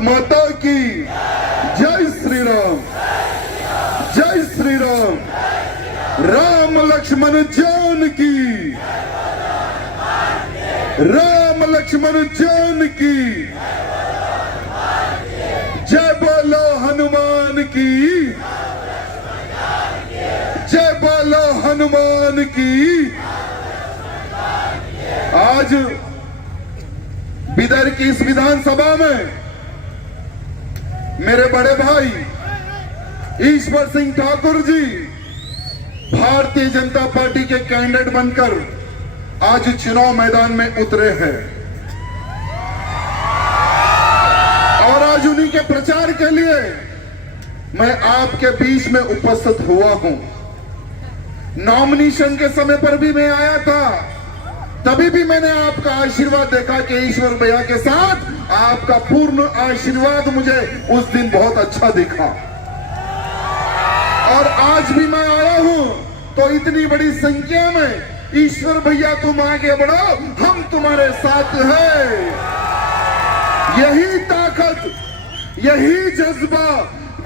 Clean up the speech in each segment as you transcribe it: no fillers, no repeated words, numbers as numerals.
माता की जय श्री राम, जय श्री राम। राम लक्ष्मण जानकी, राम लक्ष्मण जानकी, जय बोलो हनुमान की, जय बोलो हनुमान की। आज बिदर की इस विधानसभा में मेरे बड़े भाई ईश्वर सिंह ठाकुर जी भारतीय जनता पार्टी के कैंडिडेट बनकर आज चुनाव मैदान में उतरे हैं और आज उन्हीं के प्रचार के लिए मैं आपके बीच में उपस्थित हुआ हूं। नॉमिनेशन के समय पर भी मैं आया था, तभी भी मैंने आपका आशीर्वाद देखा कि ईश्वर भैया के साथ आपका पूर्ण आशीर्वाद मुझे उस दिन बहुत अच्छा दिखा। और आज भी मैं आया हूं तो इतनी बड़ी संख्या में ईश्वर भैया तुम आगे बढ़ो, हम तुम्हारे साथ हैं। यही ताकत, यही जज्बा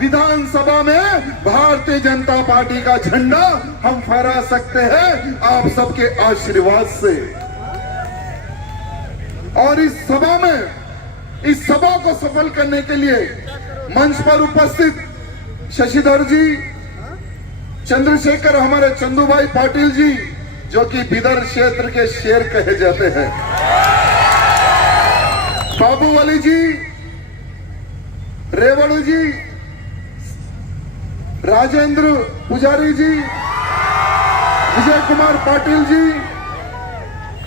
विधानसभा में भारतीय जनता पार्टी का झंडा हम फहरा सकते हैं आप सबके आशीर्वाद से। और इस सभा में, इस सभा को सफल करने के लिए मंच पर उपस्थित शशिधर जी, चंद्रशेखर हमारे चंदू भाई पाटिल जी जो कि बिदर क्षेत्र के शेर कहे जाते हैं, बाबू वाली जी, रेवड़ू जी, राजेंद्र पुजारी जी, विजय कुमार पाटिल जी,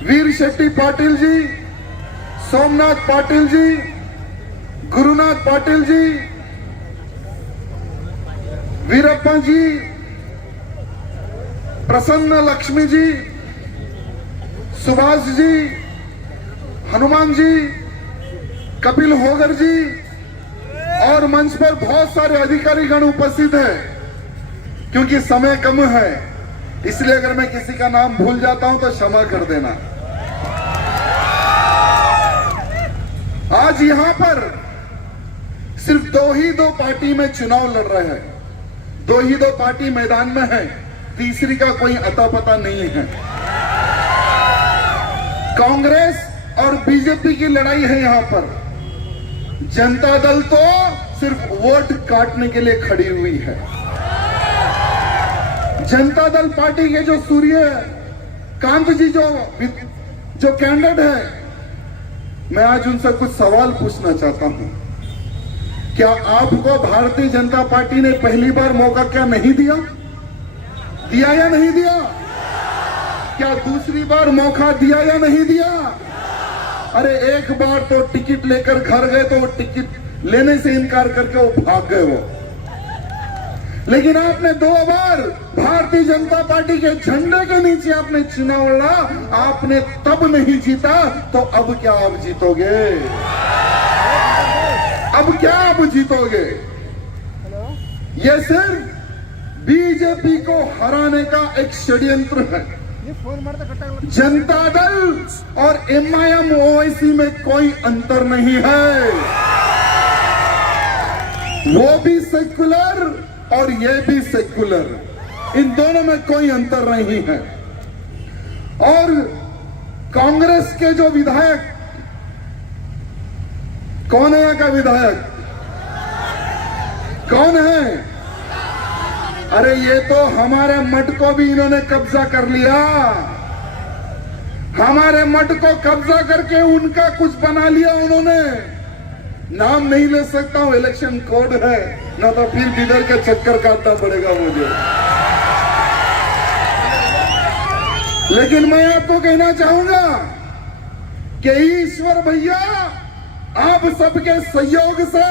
वीर शेट्टी पाटिल जी, सोमनाथ पाटिल जी, गुरुनाथ पाटिल जी, वीरप्पा जी, प्रसन्न लक्ष्मी जी, सुभाष जी, हनुमान जी, कपिल होगर जी और मंच पर बहुत सारे अधिकारीगण उपस्थित हैं। क्योंकि समय कम है इसलिए अगर मैं किसी का नाम भूल जाता हूं तो क्षमा कर देना। आज यहां पर सिर्फ दो पार्टी में चुनाव लड़ रहे हैं, दो पार्टी मैदान में है, तीसरी का कोई अता पता नहीं है। कांग्रेस और बीजेपी की लड़ाई है यहां पर। जनता दल तो सिर्फ वोट काटने के लिए खड़ी हुई है। जनता दल पार्टी के जो सूर्यकांत जी जो कैंडिडेट है, मैं आज उनसे कुछ सवाल पूछना चाहता हूं। क्या आपको भारतीय जनता पार्टी ने पहली बार मौका क्या नहीं दिया? दिया या नहीं दिया? क्या दूसरी बार मौका दिया या नहीं दिया? अरे एक बार तो टिकट लेकर घर गए तो वो टिकट लेने से इनकार करके वो भाग गए वो। लेकिन आपने 2 बार भारतीय जनता पार्टी के झंडे के नीचे आपने चुनाव लड़ा, आपने तब नहीं जीता तो अब क्या आप जीतोगे? अब क्या आप जीतोगे? ये सिर्फ बीजेपी को हराने का एक षड्यंत्र है। जनता दल और एमआईएम ओवैसी में कोई अंतर नहीं है। वो भी सेक्युलर और ये भी सेक्युलर, इन दोनों में कोई अंतर नहीं है। और कांग्रेस के जो विधायक, कौन है यहाँ का विधायक? कौन है? अरे ये तो हमारे मठ को भी इन्होंने कब्जा कर लिया। हमारे मठ को कब्जा करके उनका कुछ बना लिया उन्होंने। नाम नहीं ले सकता हूं, इलेक्शन कोड है, ना तो फिर बिदर के चक्कर काटना पड़ेगा मुझे। लेकिन मैं आपको कहना चाहूंगा कि ईश्वर भैया आप सबके सहयोग से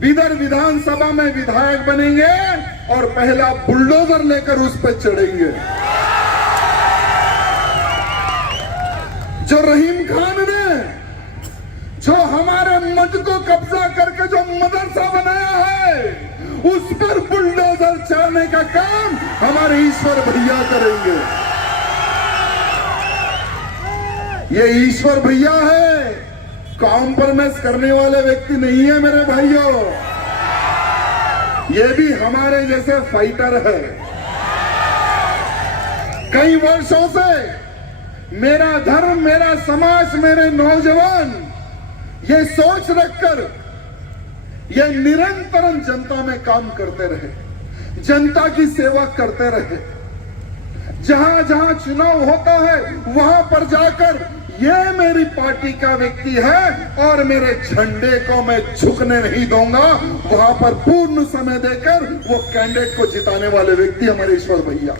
बिदर विधानसभा में विधायक बनेंगे और पहला बुलडोजर लेकर उस पर चढ़ेंगे। जो रहीम खान ने जो हमारे मठ को कब्जा करके जो मदरसा बनाया है, उस पर बुलडोजर चढ़ने का काम हमारे ईश्वर भैया करेंगे। ये ईश्वर भैया है, कॉम्प्रोमाइज करने वाले व्यक्ति नहीं है मेरे भाइयों। ये भी हमारे जैसे फाइटर है। कई वर्षों से मेरा धर्म, मेरा समाज, मेरे नौजवान ये सोच रखकर ये निरंतर जनता में काम करते रहे, जनता की सेवा करते रहे। जहां जहां चुनाव होता है वहां पर जाकर ये मेरी पार्टी का व्यक्ति है और मेरे झंडे को मैं झुकने नहीं दूंगा, वहां पर पूर्ण समय देकर वो कैंडिडेट को जिताने वाले व्यक्ति हमारे ईश्वर भैया।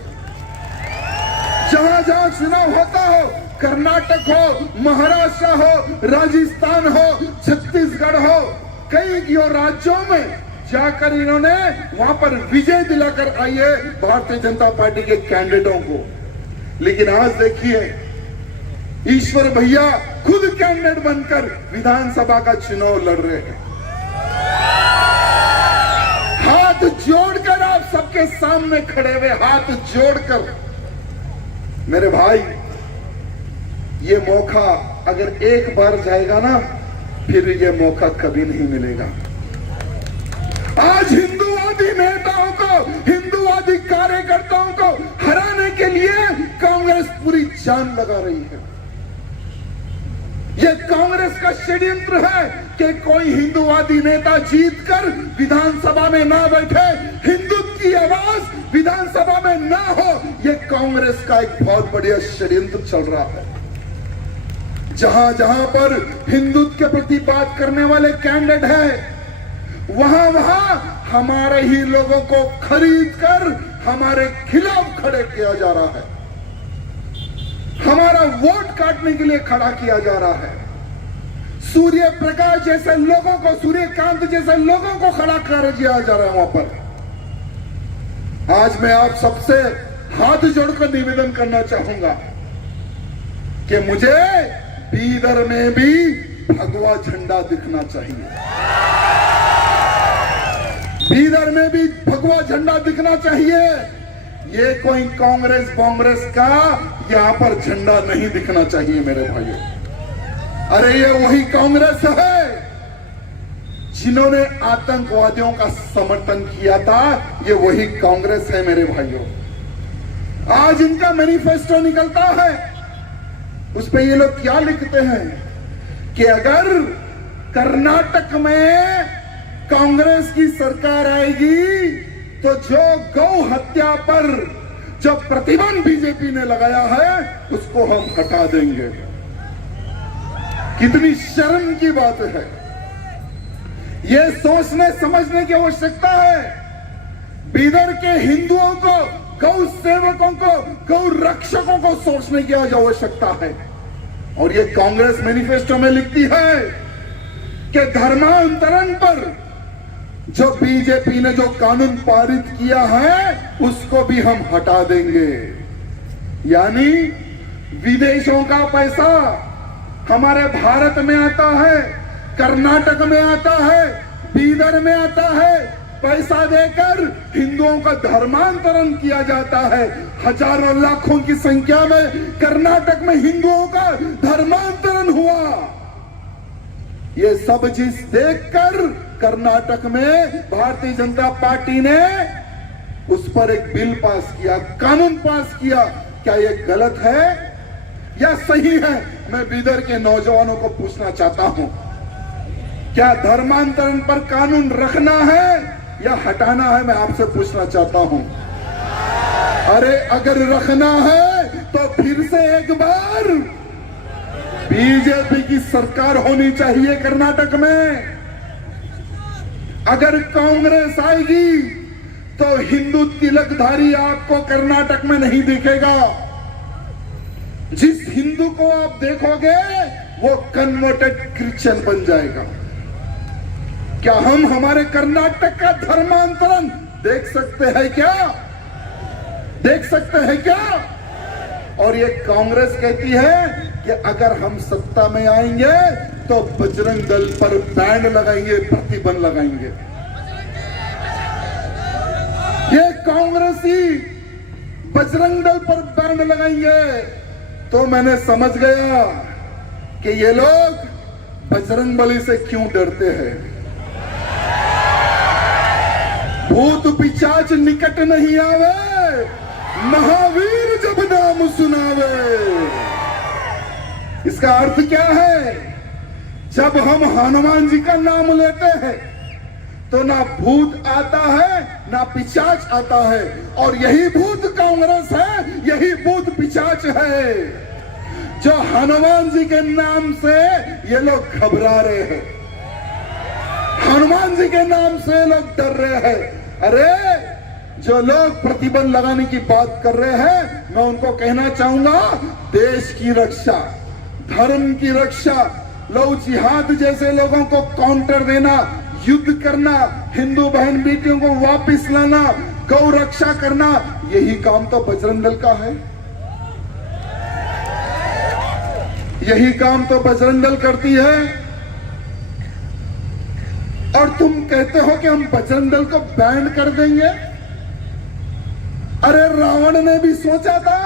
जहां जहां चुनाव होता हो, कर्नाटक हो, महाराष्ट्र हो, राजस्थान हो, छत्तीसगढ़ हो, कई राज्यों में जाकर इन्होंने वहां पर विजय दिलाकर आई है भारतीय जनता पार्टी के कैंडिडेटों को। लेकिन आज देखिए ईश्वर भैया खुद कैंडिडेट बनकर विधानसभा का चुनाव लड़ रहे हैं। हाथ जोड़कर आप सबके सामने खड़े हुए, हाथ जोड़कर। मेरे भाई, ये मौका अगर एक बार जाएगा ना, फिर ये मौका कभी नहीं मिलेगा। आज हिंदूवादी नेताओं को, हिंदूवादी कार्यकर्ताओं को हराने के लिए कांग्रेस पूरी जान लगा रही है। यह कांग्रेस का षड्यंत्र है कि कोई हिंदूवादी नेता जीतकर विधानसभा में ना बैठे, हिंदुत्व की आवाज विधानसभा में ना हो। यह कांग्रेस का एक बहुत बढ़िया षड्यंत्र चल रहा है। जहां जहां पर हिंदुत्व के प्रति बात करने वाले कैंडिडेट हैं, वहां वहां हमारे ही लोगों को खरीद कर हमारे खिलाफ खड़े किया जा रहा है, हमारा वोट काटने के लिए खड़ा किया जा रहा है। सूर्य प्रकाश जैसे लोगों को, सूर्यकांत जैसे लोगों को खड़ा कर दिया जा रहा है वहां पर। आज मैं आप सबसे हाथ जोड़कर निवेदन करना चाहूंगा कि मुझे बीदर में भी भगवा झंडा दिखना चाहिए। बीदर में भी भगवा झंडा दिखना चाहिए। ये कोई कांग्रेस का यहां पर झंडा नहीं दिखना चाहिए मेरे भाइयों। अरे ये वही कांग्रेस है जिन्होंने आतंकवादियों का समर्थन किया था। ये वही कांग्रेस है मेरे भाइयों। आज इनका मैनिफेस्टो निकलता है, उस पे ये लोग क्या लिखते हैं कि अगर कर्नाटक में कांग्रेस की सरकार आएगी तो जो गौ हत्या पर जो प्रतिबंध बीजेपी ने लगाया है उसको हम हटा देंगे। कितनी शर्म की बात है। यह सोचने समझने की आवश्यकता है। बीदर के हिंदुओं को, गौ सेवकों को, गौ रक्षकों को सोचने की आवश्यकता है। और ये कांग्रेस मैनिफेस्टो में लिखती है कि धर्मांतरण पर जो बीजेपी ने जो कानून पारित किया है उसको भी हम हटा देंगे। यानी विदेशों का पैसा हमारे भारत में आता है, कर्नाटक में आता है, बीदर में आता है, पैसा देकर हिंदुओं का धर्मांतरण किया जाता है। हजारों लाखों की संख्या में कर्नाटक में हिंदुओं का धर्मांतरण हुआ। ये सब चीज देखकर कर्नाटक में भारतीय जनता पार्टी ने उस पर एक बिल पास किया, कानून पास किया। क्या ये गलत है या सही है? मैं बीदर के नौजवानों को पूछना चाहता हूं, क्या धर्मांतरण पर कानून रखना है या हटाना है? मैं आपसे पूछना चाहता हूं। अरे अगर रखना है तो फिर से एक बार बीजेपी की सरकार होनी चाहिए कर्नाटक में। अगर कांग्रेस आएगी तो हिंदू तिलकधारी आपको कर्नाटक में नहीं दिखेगा। जिस हिंदू को आप देखोगे वो कन्वर्टेड क्रिश्चियन बन जाएगा। क्या हम हमारे कर्नाटक का धर्मांतरण देख सकते हैं क्या? देख सकते हैं क्या? और ये कांग्रेस कहती है कि अगर हम सत्ता में आएंगे तो बजरंग दल पर बैन लगाएंगे, प्रतिबंध लगाएंगे। ये कांग्रेसी बजरंग दल पर बैन लगाएंगे। तो मैंने समझ गया कि ये लोग बजरंगबली से क्यों डरते हैं? भूत पिशाच निकट नहीं आवे, महावीर जब नाम सुनावे। इसका अर्थ क्या है? जब हम हनुमान जी का नाम लेते हैं तो ना भूत आता है ना पिशाच आता है, और यही भूत कांग्रेस है, यही भूत पिशाच है जो हनुमान जी के नाम से ये लोग घबरा रहे हैं, हनुमान जी के नाम से लोग डर रहे हैं। अरे जो लोग प्रतिबंध लगाने की बात कर रहे हैं, मैं उनको कहना चाहूंगा, देश की रक्षा, धर्म की रक्षा, लव जिहाद जैसे लोगों को काउंटर देना, युद्ध करना, हिंदू बहन बेटियों को वापस लाना, गौ रक्षा करना, यही काम तो बजरंग दल का है, यही काम तो बजरंग दल करती है। और तुम कहते हो कि हम बजरंग दल को बैन कर देंगे। अरे रावण ने भी सोचा था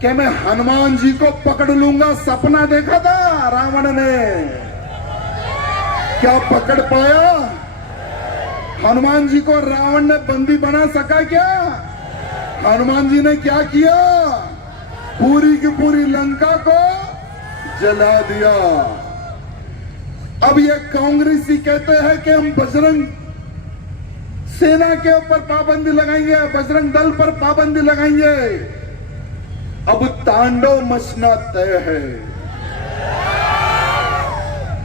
कि मैं हनुमान जी को पकड़ लूंगा, सपना देखा था रावण ने, क्या पकड़ पाया? हनुमान जी को रावण ने बंदी बना सका क्या? हनुमान जी ने क्या किया? पूरी की पूरी लंका को जला दिया। अब ये कांग्रेसी कहते हैं कि हम बजरंग सेना के ऊपर पाबंदी लगाएंगे, बजरंग दल पर पाबंदी लगाएंगे। अब तांडव मचना तय है,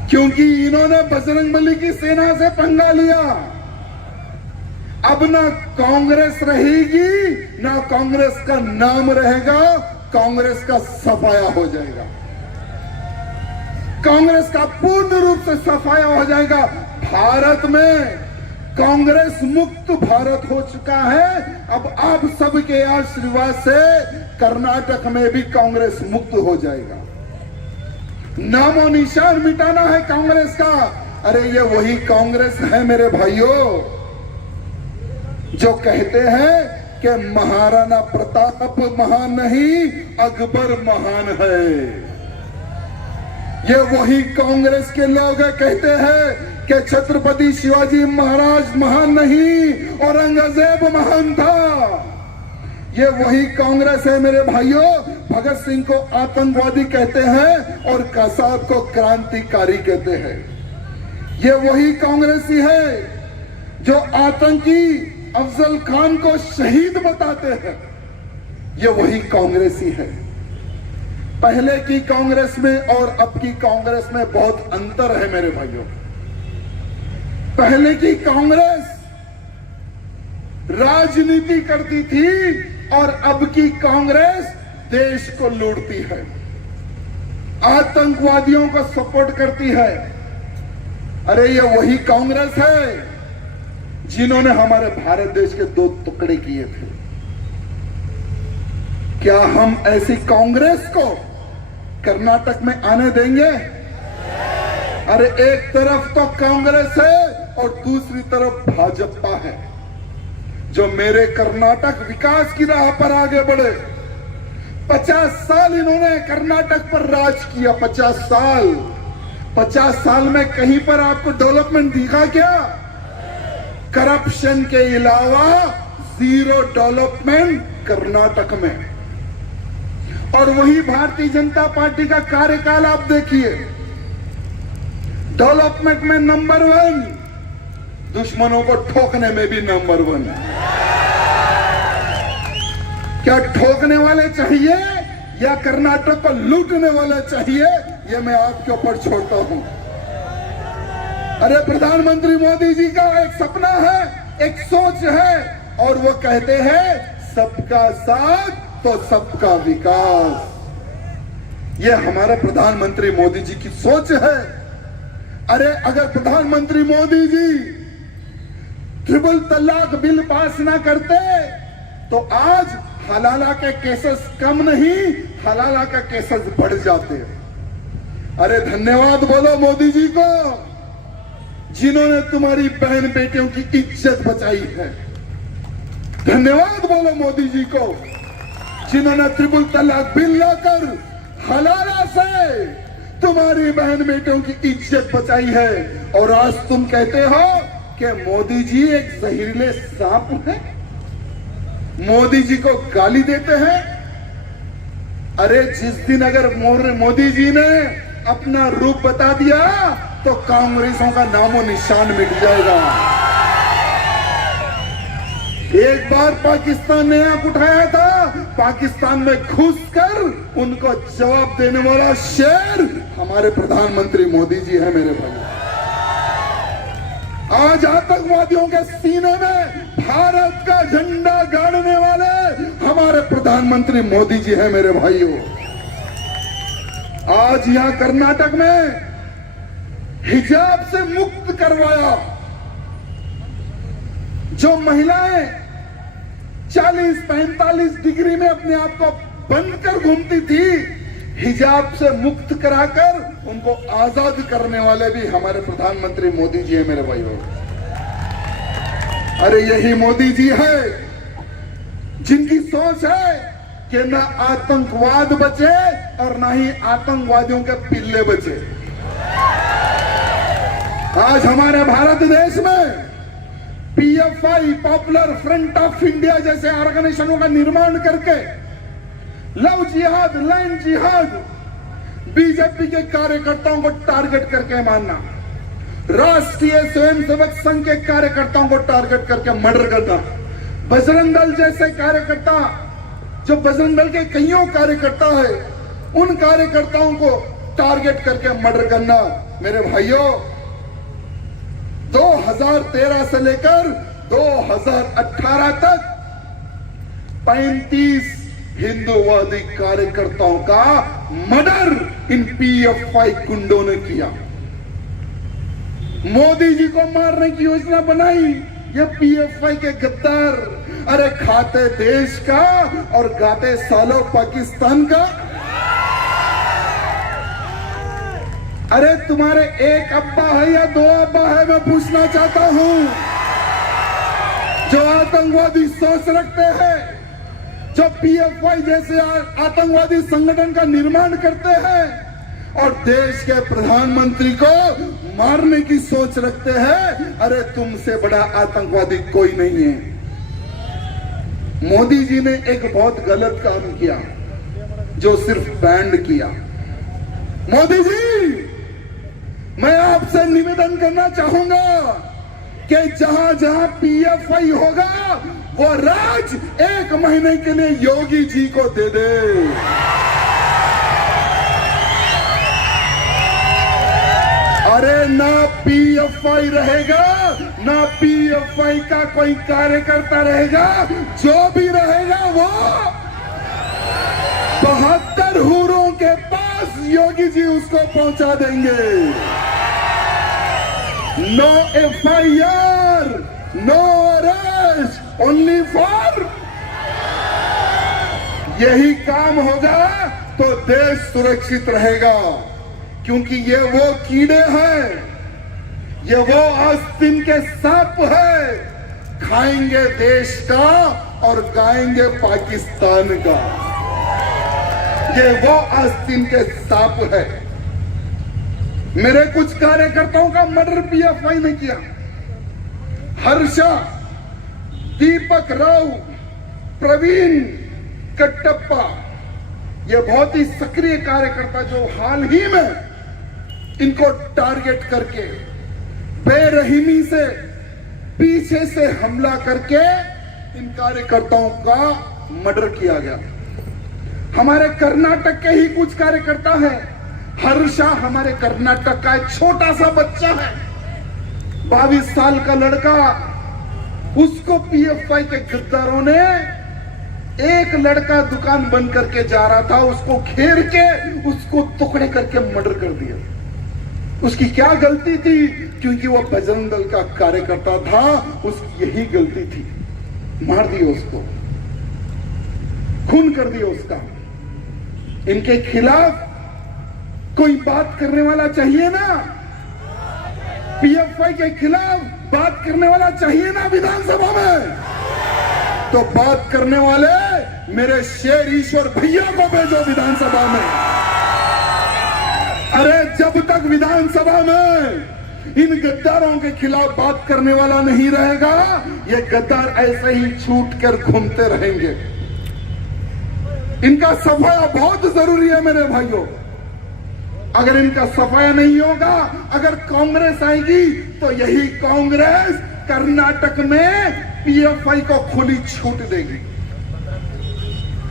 क्योंकि इन्होंने बजरंगबली की सेना से पंगा लिया। अब ना कांग्रेस रहेगी, ना कांग्रेस का नाम रहेगा, कांग्रेस का सफाया हो जाएगा, कांग्रेस का पूर्ण रूप से सफाया हो जाएगा। भारत में कांग्रेस मुक्त भारत हो चुका है। अब आप सबके आशीर्वाद से कर्नाटक में भी कांग्रेस मुक्त हो जाएगा। नामो निशान मिटाना है कांग्रेस का। अरे ये वही कांग्रेस है मेरे भाइयों जो कहते हैं कि महाराणा प्रताप महान नहीं, अकबर महान है। ये वही कांग्रेस के लोग कहते हैं कि छत्रपति शिवाजी महाराज महान नहीं, औरंगजेब महान था। ये वही कांग्रेस है मेरे भाइयों। भगत सिंह को आतंकवादी कहते हैं और कसाब को क्रांतिकारी कहते हैं। ये वही कांग्रेसी है जो आतंकी अफजल खान को शहीद बताते हैं। ये वही कांग्रेसी है। पहले की कांग्रेस में और अब की कांग्रेस में बहुत अंतर है मेरे भाइयों। पहले की कांग्रेस राजनीति करती थी और अब की कांग्रेस देश को लूटती है, आतंकवादियों को सपोर्ट करती है। अरे ये वही कांग्रेस है जिन्होंने हमारे भारत देश के 2 टुकड़े किए थे। क्या हम ऐसी कांग्रेस को कर्नाटक में आने देंगे? अरे एक तरफ तो कांग्रेस है और दूसरी तरफ भाजपा है जो मेरे कर्नाटक विकास की राह पर आगे बढ़े। 50 साल इन्होंने कर्नाटक पर राज किया। 50 साल में कहीं पर आपको डेवलपमेंट दिखा क्या? करप्शन के अलावा 0 डेवलपमेंट कर्नाटक में। और वही भारतीय जनता पार्टी का कार्यकाल आप देखिए, डेवलपमेंट में नंबर 1, दुश्मनों को ठोकने में भी नंबर 1। क्या ठोकने वाले चाहिए या कर्नाटक को लूटने वाले चाहिए? ये मैं आपके ऊपर छोड़ता हूं। अरे प्रधानमंत्री मोदी जी का एक सपना है, एक सोच है, और वो कहते हैं सबका साथ तो सबका विकास। ये हमारे प्रधानमंत्री मोदी जी की सोच है। अरे अगर प्रधानमंत्री मोदी जी ट्रिपल तलाक बिल पास ना करते तो आज हलाला के केसेस कम नहीं, हलाला का केसेस बढ़ जाते। अरे धन्यवाद बोलो मोदी जी को जिन्होंने तुम्हारी बहन बेटियों की इज्जत बचाई है। धन्यवाद बोलो मोदी जी को जिन्होंने ट्रिपल तलाक बिल लाकर हलाला से तुम्हारी बहन बेटियों की इज्जत बचाई है, और आज तुम कहते हो कि मोदी जी एक जहरीले सांप है, मोदी जी को गाली देते हैं। अरे जिस दिन अगर मोदी जी ने अपना रूप बता दिया तो कांग्रेसों का नामो निशान मिट जाएगा। एक बार पाकिस्तान ने आंख उठाया था, पाकिस्तान में घुसकर उनको जवाब देने वाला शेर हमारे प्रधानमंत्री मोदी जी है मेरे भाई। आज आतंकवादियों के सीने में भारत का झंडा गाड़ने वाले हमारे प्रधानमंत्री मोदी जी है मेरे भाइयों। आज यहां कर्नाटक में हिजाब से मुक्त करवाया। जो महिलाएं 40-45 डिग्री में अपने आप को बंद कर घूमती थी, हिजाब से मुक्त कराकर उनको आजाद करने वाले भी हमारे प्रधानमंत्री मोदी जी है मेरे भाइयों। अरे यही मोदी जी है जिनकी सोच है कि ना आतंकवाद बचे और ना ही आतंकवादियों के पिल्ले बचे। आज हमारे भारत देश में PFI, popular front of India जैसे ऑर्गेनाइजेशनों का निर्माण करके लव जिहाद, लैंड जिहाद, बीजेपी के कार्यकर्ताओं को टारगेट करके मारना, राष्ट्रीय स्वयंसेवक संघ के कार्यकर्ताओं को टारगेट करके मर्डर करना, बजरंग दल जैसे कार्यकर्ता, जो बजरंग दल के कईयों कार्यकर्ता है, उन कार्यकर्ताओं को टारगेट करके मर्डर करना। मेरे भाइयों, 2013 से लेकर 2018 तक 35 हिंदूवादी कार्यकर्ताओं का मर्डर इन पीएफआई गुंडों ने किया। मोदी जी को मारने की योजना बनाई ये पीएफआई के गद्दार। अरे खाते देश का और गाते सालों पाकिस्तान का। अरे तुम्हारे एक अब्बा है या 2 अब्बा है, मैं पूछना चाहता हूं, जो आतंकवादी सोच रखते हैं, जो पीएफआई जैसे आतंकवादी संगठन का निर्माण करते हैं और देश के प्रधानमंत्री को मारने की सोच रखते हैं। अरे तुमसे बड़ा आतंकवादी कोई नहीं है। मोदी जी ने एक बहुत गलत काम किया जो सिर्फ बैंड किया। मोदी जी, मैं आपसे निवेदन करना चाहूंगा कि जहां जहां पीएफआई होगा वो राज 1 महीने के लिए योगी जी को दे दे। अरे ना पीएफआई रहेगा, ना पीएफआई का कोई कार्यकर्ता रहेगा, जो भी रहेगा वो 72 हूरों के पास योगी जी उसको पहुंचा देंगे। No FIR, no arrest, only for. यही काम होगा तो देश सुरक्षित रहेगा, क्योंकि ये वो कीड़े हैं, ये वो आस्तीन के सांप है, खाएंगे देश का और गाएंगे पाकिस्तान का। ये वो आस्तीन के सांप है। मेरे कुछ कार्यकर्ताओं का मर्डर पीएफआई ने किया। हर्षा, दीपक राव, प्रवीण कट्टप्पा, ये बहुत ही सक्रिय कार्यकर्ता जो हाल ही में इनको टारगेट करके बेरहमी से पीछे से हमला करके इन कार्यकर्ताओं का मर्डर किया गया। हमारे कर्नाटक के ही कुछ कार्यकर्ता हैं। हर्षा हमारे कर्नाटक का एक छोटा सा बच्चा है, 22 साल का लड़का। उसको पीएफआई के गद्दारों ने, एक लड़का दुकान बंद करके जा रहा था, उसको घेर के उसको टुकड़े करके मर्डर कर दिया। उसकी क्या गलती थी? क्योंकि वो बजरंग दल का कार्यकर्ता था, उसकी यही गलती थी। मार दिया उसको, खून कर दिया उसका। इनके खिलाफ कोई बात करने वाला चाहिए ना, पीएफआई के खिलाफ बात करने वाला चाहिए ना विधानसभा में। तो बात करने वाले मेरे शेर ईश्वर भैया को भेजो विधानसभा में। अरे जब तक विधानसभा में इन गद्दारों के खिलाफ बात करने वाला नहीं रहेगा, ये गद्दार ऐसे ही छूट कर घूमते रहेंगे। इनका सफाया बहुत जरूरी है मेरे भाइयों। अगर इनका सफाया नहीं होगा, अगर कांग्रेस आएगी तो यही कांग्रेस कर्नाटक में पीएफआई को खुली छूट देगी।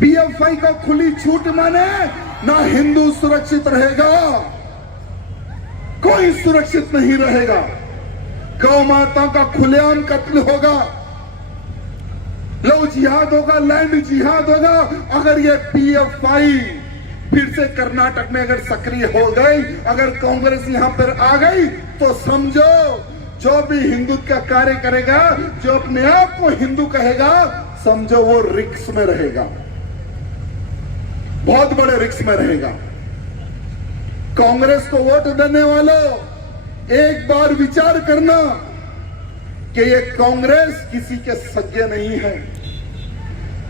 पीएफआई को खुली छूट माने ना हिंदू सुरक्षित रहेगा, कोई सुरक्षित नहीं रहेगा। गौ माता का खुलेआम कत्ल होगा, लव जिहाद होगा, लैंड जिहाद होगा। अगर ये पीएफआई फिर से कर्नाटक में अगर सक्रिय हो गई, अगर कांग्रेस यहां पर आ गई, तो समझो जो भी हिंदुत्व का कार्य करेगा, जो अपने आप को हिंदू कहेगा, समझो वो रिस्क में रहेगा, बहुत बड़े रिस्क में रहेगा। कांग्रेस को वोट देने वालों, एक बार विचार करना कि ये कांग्रेस किसी के सगे नहीं है।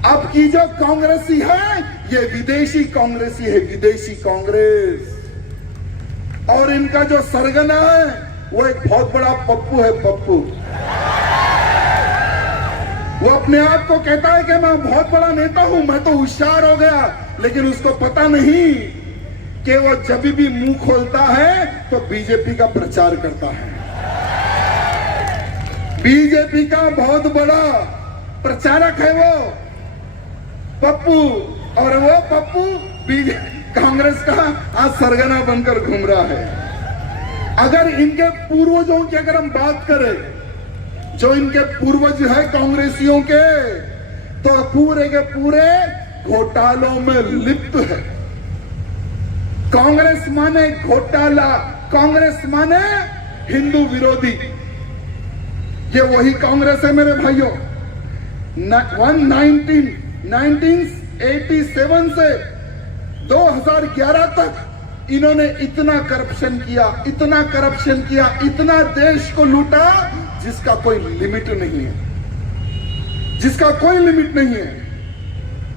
अब की जो कांग्रेसी है, ये विदेशी कांग्रेसी है, विदेशी कांग्रेस। और इनका जो सरगना है वो एक बहुत बड़ा पप्पू है, पप्पू। वो अपने आप को कहता है कि मैं बहुत बड़ा नेता हूं, मैं तो होशियार हो गया, लेकिन उसको पता नहीं कि वो जब भी मुंह खोलता है तो बीजेपी का प्रचार करता है। बीजेपी का बहुत बड़ा प्रचारक है वो पप्पू। और वो पप्पू कांग्रेस का आज सरगना बनकर घूम रहा है। अगर इनके पूर्वजों की अगर हम बात करें, जो इनके पूर्वज है कांग्रेसियों के, तो पूरे के पूरे घोटालों में लिप्त है। कांग्रेस माने घोटाला, कांग्रेस माने हिंदू विरोधी। ये वही कांग्रेस है मेरे भाइयों। 1987 से 2011 तक इन्होंने इतना करप्शन किया, इतना करप्शन किया, इतना देश को लूटा, जिसका कोई लिमिट नहीं है, जिसका कोई लिमिट नहीं है।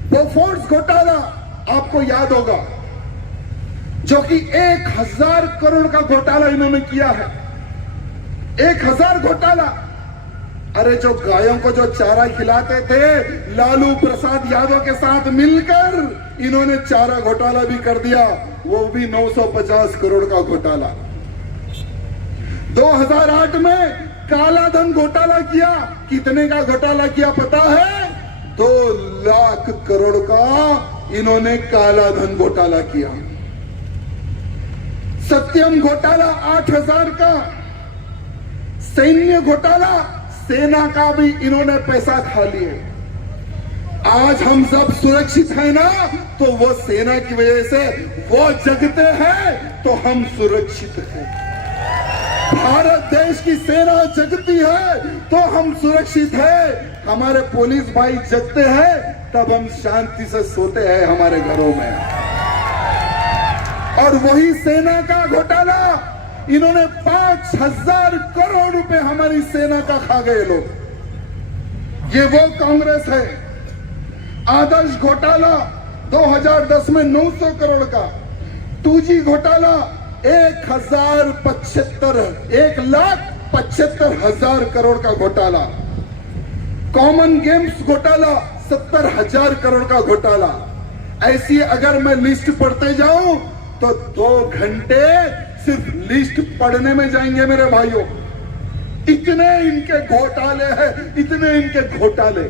बोफोर्स घोटाला आपको याद होगा, जो कि 1000 करोड़ का घोटाला इन्होंने किया है। 1000 घोटाला। अरे जो गायों को जो चारा खिलाते थे, लालू प्रसाद यादव के साथ मिलकर इन्होंने चारा घोटाला भी कर दिया, वो भी 950 करोड़ का घोटाला। 2008 में काला धन घोटाला किया। कितने का घोटाला किया पता है? 2 लाख करोड़ का इन्होंने काला धन घोटाला किया। सत्यम घोटाला 8000 का। सैन्य घोटाला, सेना का भी इन्होंने पैसा खा लिए। आज हम सब सुरक्षित है ना, तो वो सेना की वजह से वो जगते हैं तो हम सुरक्षित हैं। भारत देश की सेना जगती है तो हम सुरक्षित है। हमारे पुलिस भाई जगते हैं तब हम शांति से सोते हैं हमारे घरों में। और वही सेना का घोटाला, इन्होंने 5000 करोड़ रुपए हमारी सेना का खा गए लोग। ये वो कांग्रेस है। आदर्श घोटाला 2010 में 900 करोड़ का। 2G घोटाला 1,75,000 करोड़ का घोटाला। कॉमन गेम्स घोटाला 70,000 करोड़ का घोटाला। ऐसी अगर मैं लिस्ट पढ़ते जाऊं तो 2 घंटे सिर्फ लिस्ट पढ़ने में जाएंगे मेरे भाइयों। इतने इनके घोटाले हैं, इतने इनके घोटाले।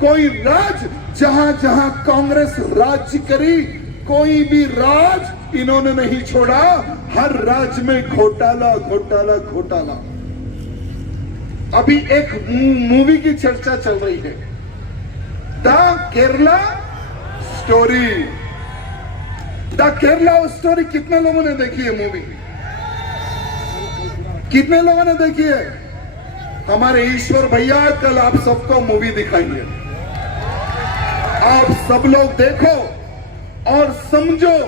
कोई राज, जहां जहां कांग्रेस राज्य करी, कोई भी राज इन्होंने नहीं छोड़ा। हर राज्य में घोटाला घोटाला घोटाला। अभी एक मूवी की चर्चा चल रही है, the Kerala story. The Kerala story कितने लोगों ने देखी है मूवी? कितने लोगों ने देखी है? हमारे ईश्वर भैया कल आप सबको मूवी दिखाएंगे। आप सब लोग देखो और समझो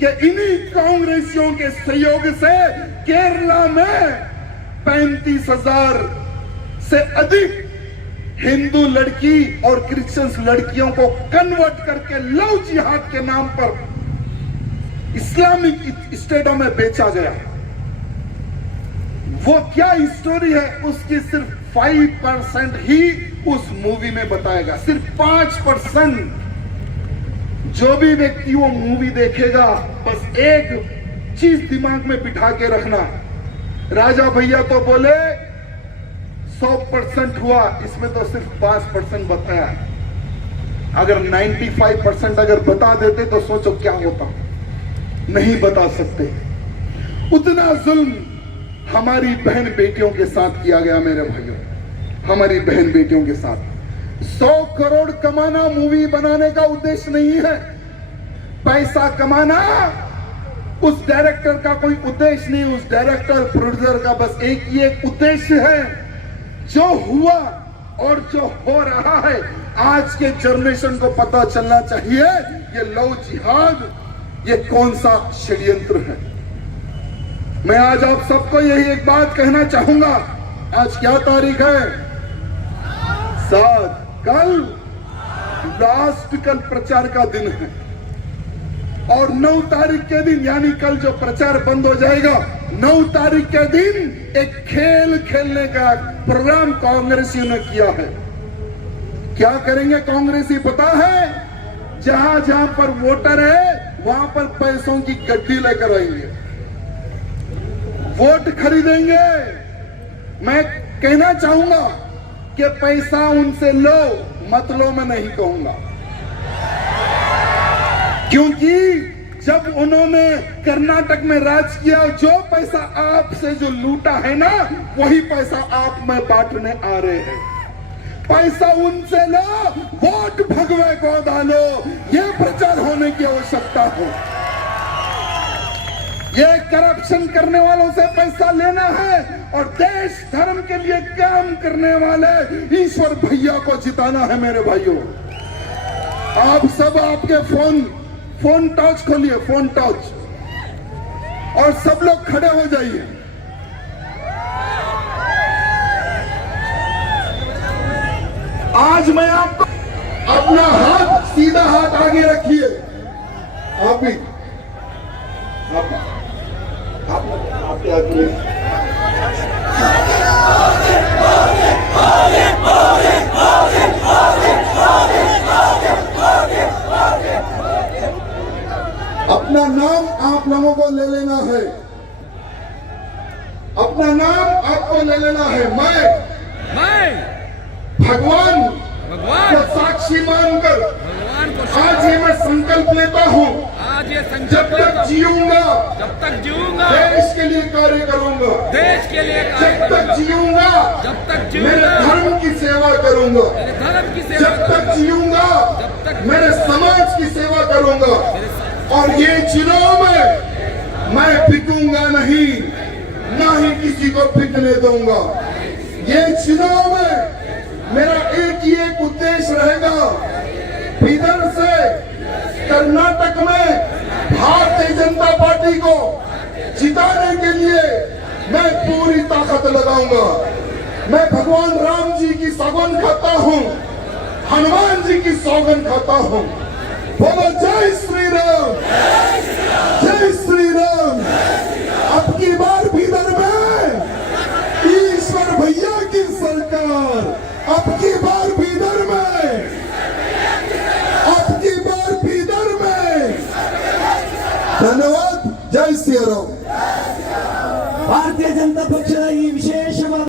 कि इन्हीं कांग्रेसियों के सहयोग से केरला में 35,000 से अधिक हिंदू लड़की और क्रिश्चियन लड़कियों को कन्वर्ट करके लव जिहाद के नाम पर इस्लामिक स्टेटों में बेचा गया। वो क्या स्टोरी है उसकी सिर्फ 5% ही उस मूवी में बताएगा। सिर्फ 5%। जो भी व्यक्ति वो मूवी देखेगा, बस एक चीज दिमाग में बिठा के रखना, राजा भैया तो बोले 100% हुआ, इसमें तो सिर्फ 5% बताया। अगर 95% अगर बता देते तो सोचो क्या होता। नहीं बता सकते। उतना जुल्म हमारी बहन बेटियों के साथ किया गया मेरे भाइयों, हमारी बहन बेटियों के साथ। 100 करोड़ कमाना मूवी बनाने का उद्देश्य नहीं है। पैसा कमाना उस डायरेक्टर का कोई उद्देश्य नहीं। उस डायरेक्टर प्रोड्यूसर का बस एक ही एक उद्देश्य है, जो हुआ और जो हो रहा है आज के जनरेशन को पता चलना चाहिए ये लव जिहाद ये कौन सा षड्यंत्र है। मैं आज आप सबको यही एक बात कहना चाहूंगा। आज क्या तारीख है? 7। कल लास्ट, कल प्रचार का दिन है और 9 तारीख के दिन, यानी कल जो प्रचार बंद हो जाएगा, 9 तारीख के दिन एक खेल खेलने का प्रोग्राम कांग्रेसियों ने किया है। क्या करेंगे कांग्रेसी पता है? जहां जहां पर वोटर है वहां पर पैसों की गड्डी लेकर आएंगे, वोट खरीदेंगे। मैं कहना चाहूंगा कि पैसा उनसे लो, मत लो मैं नहीं कहूंगा, क्योंकि जब उन्होंने कर्नाटक में राज किया, जो पैसा आपसे जो लूटा है ना, वही पैसा आप में बांटने आ रहे हैं। पैसा उनसे लो, वोट भगवे को डालो, ये प्रचार होने की आवश्यकता है। ये करप्शन करने वालों से पैसा लेना है और देश धर्म के लिए काम करने वाले ईश्वर भैया को जिताना है मेरे भाइयों। आप सब आपके फोन टॉर्च खोलिए, फोन टॉर्च, और सब लोग खड़े हो जाइए। आज मैं आपको अपना हाथ, सीधा हाथ आगे रखिए। आप भी आपके आगे अपना नाम आप लोगों को ले लेना है। अपना नाम आपको ले लेना है। मैं भगवान को साक्षी मानकर आज ये मैं संकल्प लेता हूँ, जब तक जीऊंगा देश के लिए कार्य करूंगा, जब तक जीऊंगा मेरे धर्म की सेवा करूंगा, जब तक जीऊंगा मेरे समाज की सेवा करूंगा, और ये चुनाव में मैं बिकूंगा नहीं, ना ही किसी को बिकने दूंगा। ये चुनाव में मेरा एक ही एक उद्देश्य रहेगा, इधर से कर्नाटक में भारतीय जनता पार्टी को जिताने के लिए मैं पूरी ताकत लगाऊंगा। मैं भगवान राम जी की सौगंध खाता हूं, हनुमान जी की सौगंध खाता हूं। बोलो जय श्री राम, जय श्री राम। अब की बार भीतर में ईश्वर भैया की सरकार, अब की बार भीतर में, अब की बार भीतर में। धन्यवाद। जय श्री राम। भारतीय जनता पक्ष